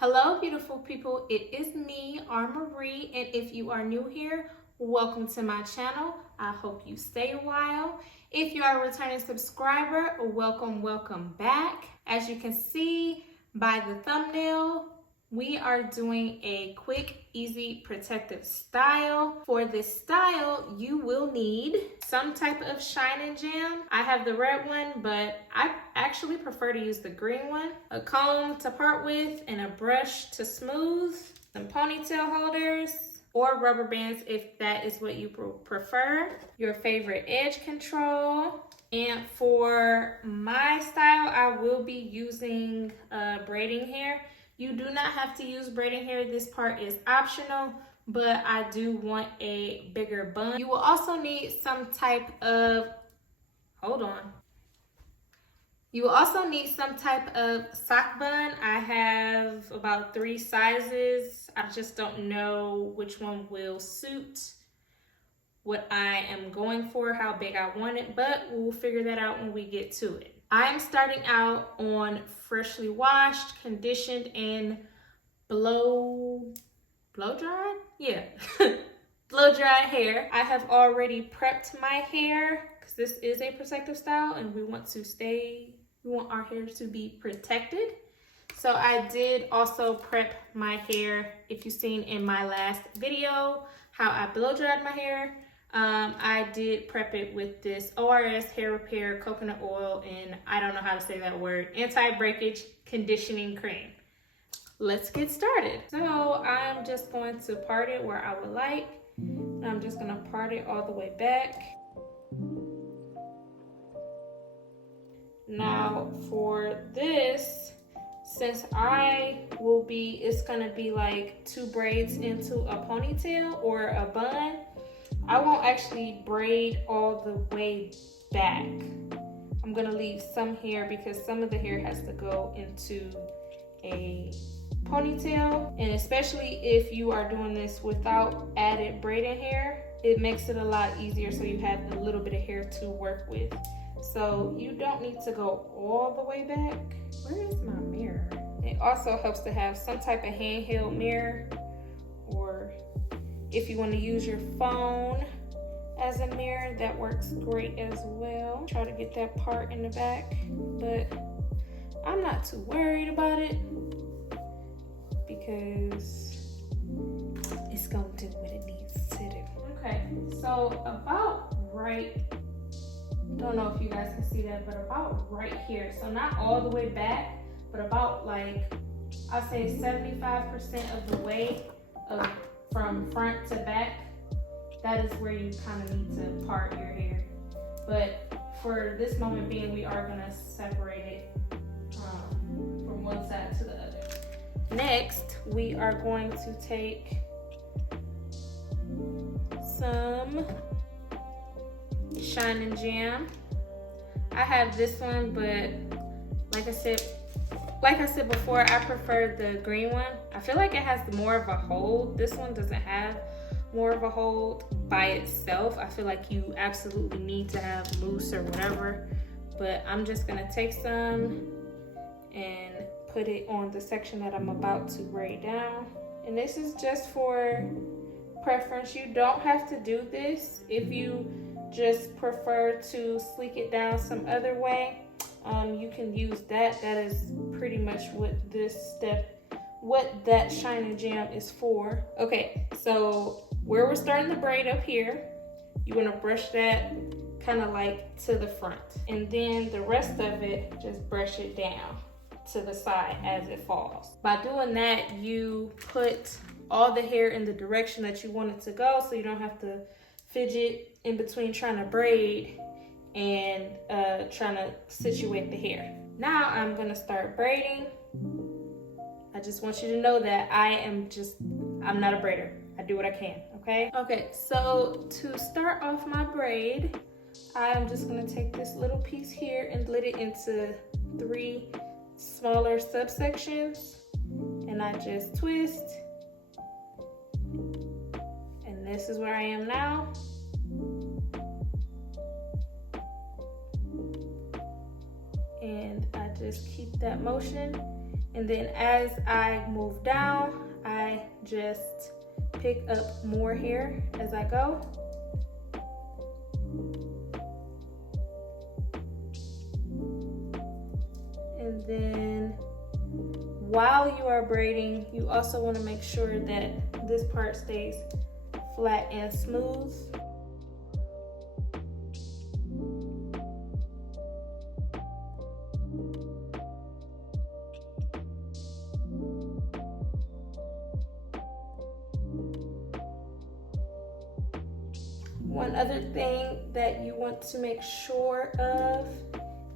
Hello, beautiful people. It is me, RMarie, and if you are new here, welcome to my channel. I hope you stay a while. If you are a returning subscriber, welcome back. As you can see by the thumbnail, we are doing a quick, easy, protective style. For this style, you will need some type of shine and jam. I have the red one, but I actually prefer to use the green one. A comb to part with and a brush to smooth. Some ponytail holders or rubber bands if that is what you prefer. Your favorite edge control. And for my style, I will be using braiding hair. You do not have to use braiding hair. This part is optional, but I do want a bigger bun. You will also need some type of, You will also need some type of sock bun. I have about 3 sizes. I just don't know which one will suit what I am going for, how big I want it, but we'll figure that out when we get to it. I'm starting out on freshly washed, conditioned, and blow dried? Yeah, blow dried hair. I have already prepped my hair because this is a protective style and we want our hair to be protected. So I did also prep my hair. If you've seen in my last video how I blow dried my hair, I did prep it with this ORS hair repair coconut oil and I don't know how to say that word, anti-breakage conditioning cream. Let's get started. So I'm just going to part it where I would like. And I'm just gonna part it all the way back. Now for this, since it's gonna be like 2 braids into a ponytail or a bun, I won't actually braid all the way back. I'm gonna leave some hair because some of the hair has to go into a ponytail. And especially if you are doing this without added braiding hair, it makes it a lot easier so you have a little bit of hair to work with. So you don't need to go all the way back. Where is my mirror? It also helps to have some type of handheld mirror, or if you want to use your phone as a mirror, that works great as well. Try to get that part in the back, but I'm not too worried about it because it's gonna do what it needs to do. Okay, so about right, don't know if you guys can see that, but about right here. So not all the way back, but about like, I'll say 75% of the way from front to back. That is where you kind of need to part your hair. But for this moment being, we are gonna separate it from one side to the other. Next, we are going to take some shine and jam. I have this one, but like I said before, I prefer the green one. I feel like it has more of a hold. This one doesn't have more of a hold by itself. I feel like you absolutely need to have mousse or whatever, but I'm just gonna take some and put it on the section that I'm about to braid down. And this is just for preference. You don't have to do this. If you just prefer to sleek it down some other way, you can use that. That is pretty much what that shine and jam is for. Okay, so where we're starting the braid up here, you want to brush that kind of like to the front, and then the rest of it, just brush it down to the side as it falls. By doing that, you put all the hair in the direction that you want it to go, so you don't have to fidget in between trying to braid and trying to situate the hair. Now I'm gonna start braiding. I just want you to know that I'm not a braider. I do what I can, okay? Okay, so to start off my braid, I am just gonna take this little piece here and split it into 3 smaller subsections, and I just twist. And this is where I am now. And I just keep that motion And then as I move down, I just pick up more hair as I go. And then while you are braiding, you also want to make sure that this part stays flat and smooth. One other thing that you want to make sure of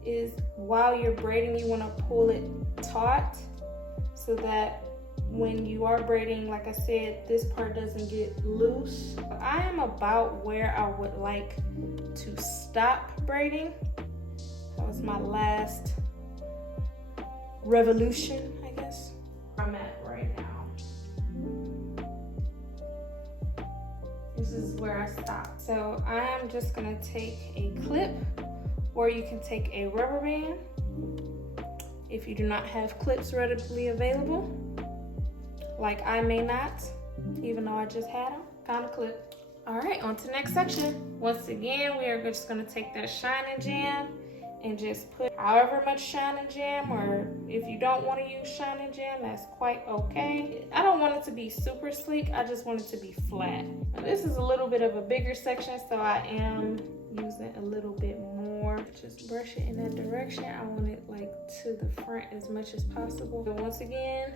is while you're braiding, you want to pull it taut so that when you are braiding, like I said, this part doesn't get loose. I am about where I would like to stop braiding. That was my last revolution, I guess. I'm at right now. This is where I stop. So I am just gonna take a clip, or you can take a rubber band if you do not have clips readily available, like I may not, even though I just had them. Found a clip. All right, on to the next section. Once again, we are just gonna take that shine and jam and just put however much shine and jam, or if you don't want to use shine and jam, that's quite okay. I don't want it to be super sleek, I just want it to be flat. Now, this is a little bit of a bigger section, so I am using a little bit more. Just brush it in that direction. I want it like to the front as much as possible. So once again,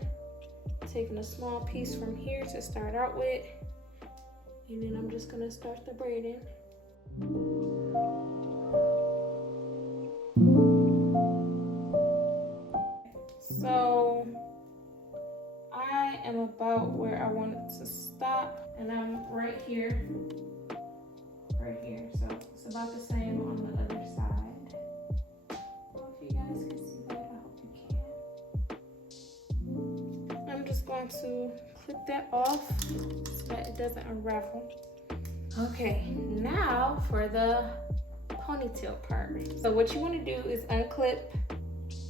taking a small piece from here to start out with, and then I'm just gonna start the braiding. So I am about where I wanted to stop, and I'm right here. So it's about the same on the other side. I don't know if you guys can see that. I hope you can. I'm just going to clip that off so that it doesn't unravel. Okay, now for the ponytail part. So what you want to do is unclip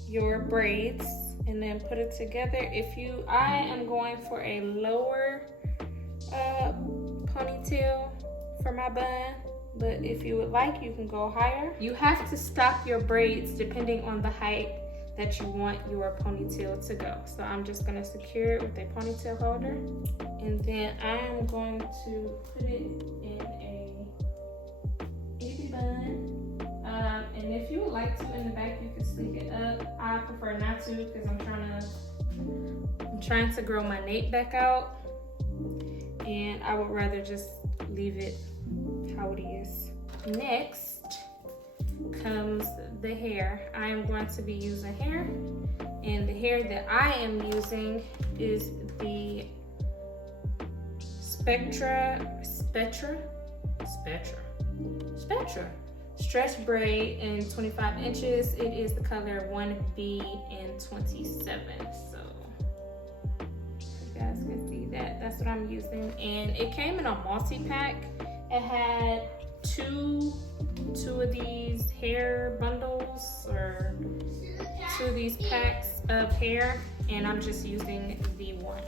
your braids and then put it together. I am going for a lower ponytail for my bun, but if you would like, you can go higher. You have to stop your braids depending on the height that you want your ponytail to go. So I'm just gonna secure it with a ponytail holder, and then I am going to put it in a baby bun. And if you would like to in the back, you can sleek it up. I prefer not to because I'm trying to grow my nape back out, and I would rather just leave it how it is. Next comes the hair. I am going to be using hair, and the hair that I am using is the Spectra stretch braid in 25 inches. It is the color 1B and 27. So you guys can see that. That's what I'm using, and it came in a multi-pack. It had two of these hair bundles, or two of these packs of hair, and I'm just using the one.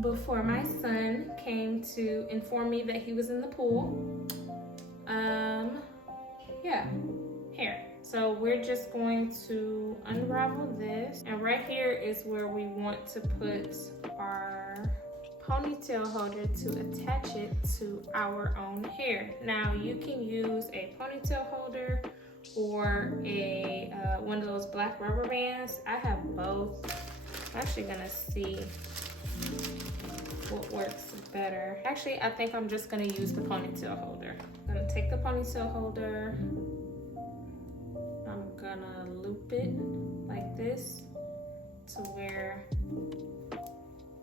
Before my son came to inform me that he was in the pool, yeah, hair. So we're just going to unravel this, and right here is where we want to put our ponytail holder to attach it to our own hair. Now you can use a ponytail holder or a one of those black rubber bands. I have both. I'm actually gonna see what works better. Actually, I think I'm just gonna use the ponytail holder. I'm gonna take the ponytail holder, I'm gonna loop it like this to where it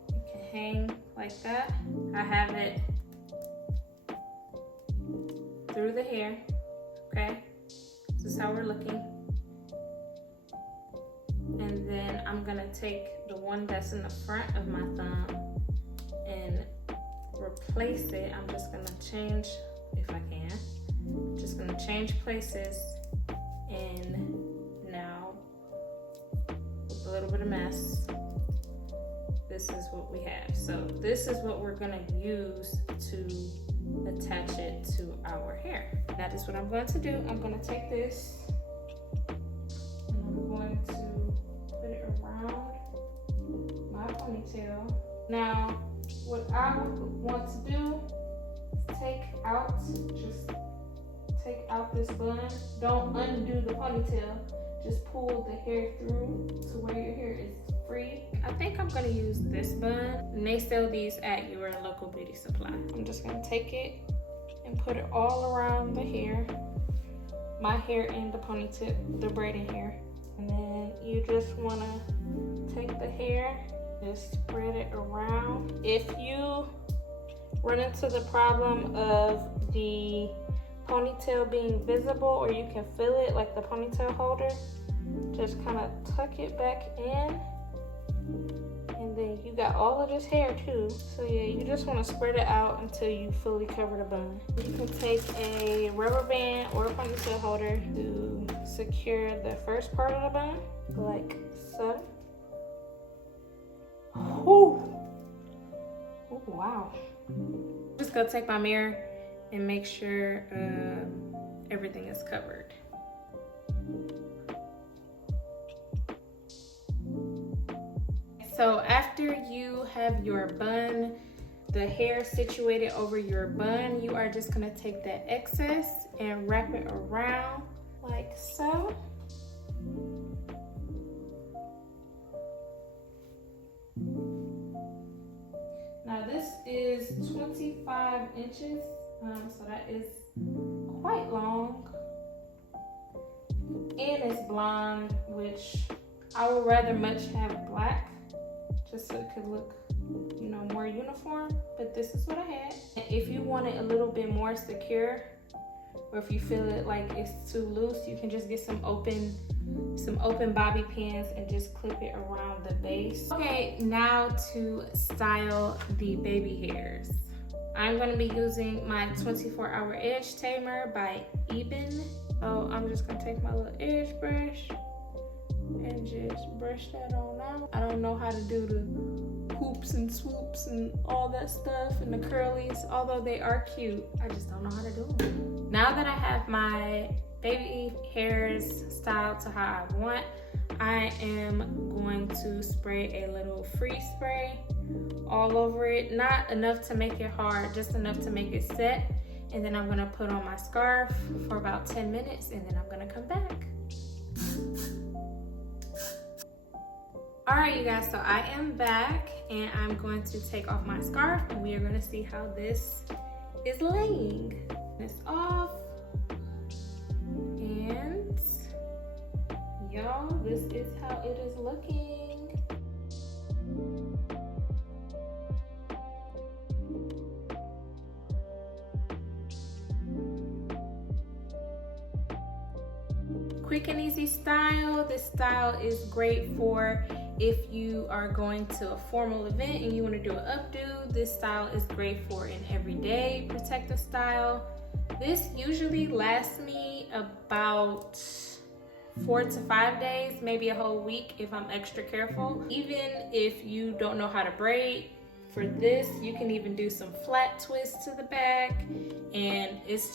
can hang like that. I have it through the hair, okay? This is how we're looking. And then I'm gonna take the one that's in the front of my thumb and replace it. I'm just gonna change, if I can, just gonna change places, and now with a little bit of mess, this is what we have. So this is what we're gonna use to attach it to our hair. That is what I'm going to do. I'm gonna take this and I'm going to put it around my ponytail. Now, what I want to do is take out this bun. Don't undo the ponytail. Just pull the hair through to where your hair is free. I think I'm gonna use this bun. And they sell these at your local beauty supply. I'm just gonna take it and put it all around the hair. My hair in the ponytail, the braiding hair. And then you just wanna take the hair, just spread it around. If you run into the problem of the ponytail being visible, or you can feel it like the ponytail holder, just kind of tuck it back in, and then you got all of this hair too. So yeah, you just want to spread it out until you fully cover the bun. You can take a rubber band or a ponytail holder to secure the first part of the bun, like so. Ooh. Oh wow. I'm just gonna take my mirror and make sure everything is covered. So after you have your bun, the hair situated over your bun, you are just gonna take that excess and wrap it around like so. Now this is 25 inches, so that is quite long. And it's blonde, which I would rather much have black, just so it could look, you know, more uniform, but this is what I had. And if you want it a little bit more secure, or if you feel it like it's too loose, you can just get some open bobby pins and just clip it around the base. Okay, now to style the baby hairs. I'm gonna be using my 24-hour edge tamer by Eben. So I'm just gonna take my little edge brush and just brush that on out. I don't know how to do the hoops and swoops and all that stuff and the curlies, although they are cute. I just don't know how to do them. Now that I have my baby hairs styled to how I want, I am going to spray a little freeze spray all over it. Not enough to make it hard, just enough to make it set. And then I'm gonna put on my scarf for about 10 minutes and then I'm gonna come back. All right, you guys, so I am back and I'm going to take off my scarf and we are gonna see how this is laying. This off. And y'all, this is how it is looking. Quick and easy style. This style is great for if you are going to a formal event and you want to do an updo. This style is great for an everyday protective style. This usually lasts me about 4 to 5 days, maybe a whole week if I'm extra careful. Even if you don't know how to braid, for this you can even do some flat twists to the back, and it's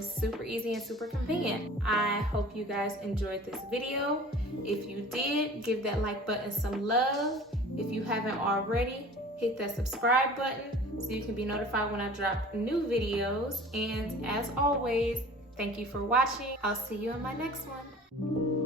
super easy and super convenient. I hope you guys enjoyed this video. If you did, give that like button some love. If you haven't already, hit that subscribe button so you can be notified when I drop new videos. And as always, thank you for watching. I'll see you in my next one.